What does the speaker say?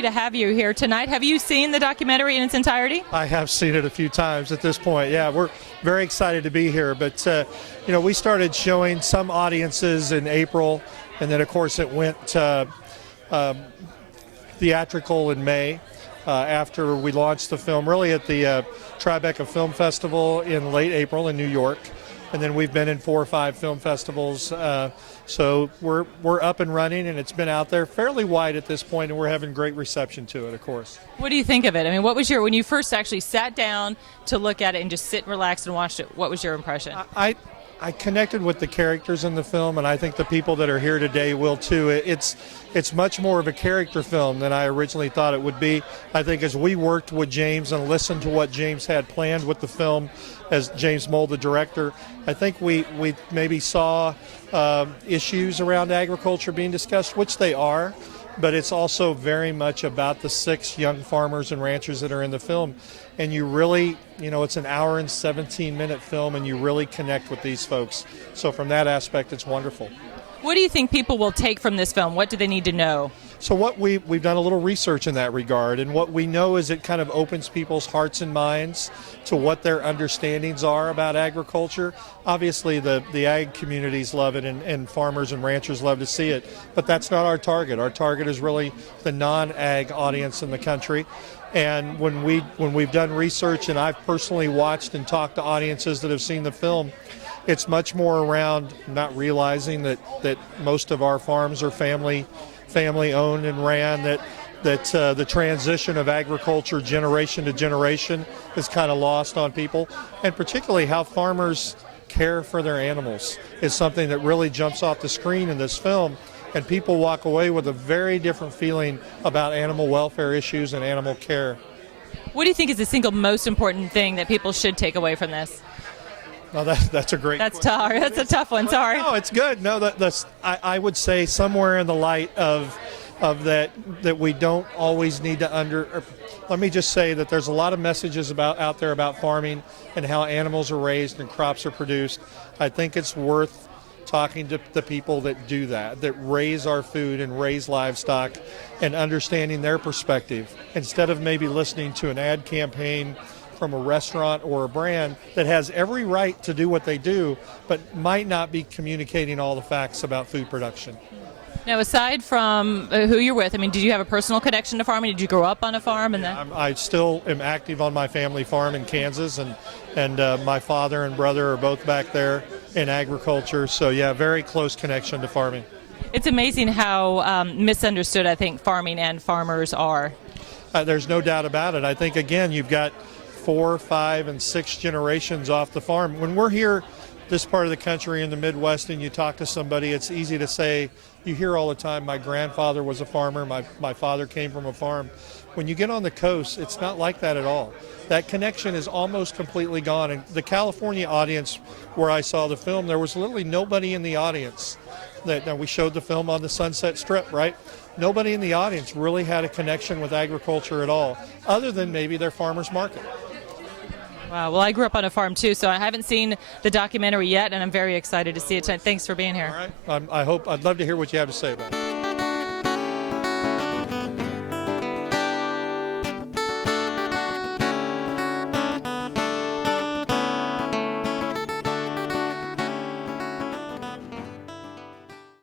happy to have you here tonight. Have you seen the documentary in its entirety? I have seen it a few times at this point. Yeah, we're very excited to be here. But, you know, we started showing some audiences in April, and then, of course, it went theatrical in May after we launched the film, really at the Tribeca Film Festival in late April in New York. And then we've been in 4 or 5 film festivals. So we're up and running, and it's been out there fairly wide at this point, and we're having great reception to it, of course. What do you think of it? I mean, what was when you first actually sat down to look at it and just sit and relax and watched it, what was your impression? I connected with the characters in the film, and I think the people that are here today will too. It's much more of a character film than I originally thought it would be. I think as we worked with James and listened to what James had planned with the film, as James Mold, the director, I think we maybe saw issues around agriculture being discussed, which they are, but it's also very much about the 6 young farmers and ranchers that are in the film. And you really, you know, it's an hour and 17-minute film, and you really connect with these folks. So from that aspect, it's wonderful. What do you think people will take from this film? What do they need to know? So what we've done a little research in that regard, and what we know is it kind of opens people's hearts and minds to what their understandings are about agriculture. Obviously, the ag communities love it, and farmers and ranchers love to see it, but that's not our target. Our target is really the non-ag audience in the country. And when we've done research, and I've personally watched and talked to audiences that have seen the film, it's much more around not realizing that most of our farms are family owned and ran, that the transition of agriculture generation to generation is kind of lost on people, and particularly how farmers care for their animals is something that really jumps off the screen in this film, and people walk away with a very different feeling about animal welfare issues and animal care. What do you think is the single most important thing that people should take away from this? No, that's a great question. That's a tough one, sorry. No, it's good. No, I would say somewhere in the light of that we don't always need to let me just say that there's a lot of messages out there about farming and how animals are raised and crops are produced. I think it's worth talking to the people that do that raise our food and raise livestock, and understanding their perspective instead of maybe listening to an ad campaign from a restaurant or a brand that has every right to do what they do, but might not be communicating all the facts about food production. Now, aside from who you're with, I mean, did you have a personal connection to farming? Did you grow up on a farm? I still am active on my family farm in Kansas, and my father and brother are both back there in agriculture. So, yeah, very close connection to farming. It's amazing how misunderstood I think farming and farmers are. There's no doubt about it. I think, again, you've got 4, 5, and 6 generations off the farm. When we're here, this part of the country in the Midwest, and you talk to somebody, it's easy to say, you hear all the time, my grandfather was a farmer, my father came from a farm. When you get on the coast, it's not like that at all. That connection is almost completely gone. And the California audience where I saw the film, there was literally nobody in the audience. Now, we showed the film on the Sunset Strip, right? Nobody in the audience really had a connection with agriculture at all, other than maybe their farmer's market. Wow. Well, I grew up on a farm too, so I haven't seen the documentary yet, and I'm very excited to see it tonight. Thanks for being here. All right. I'd love to hear what you have to say about it.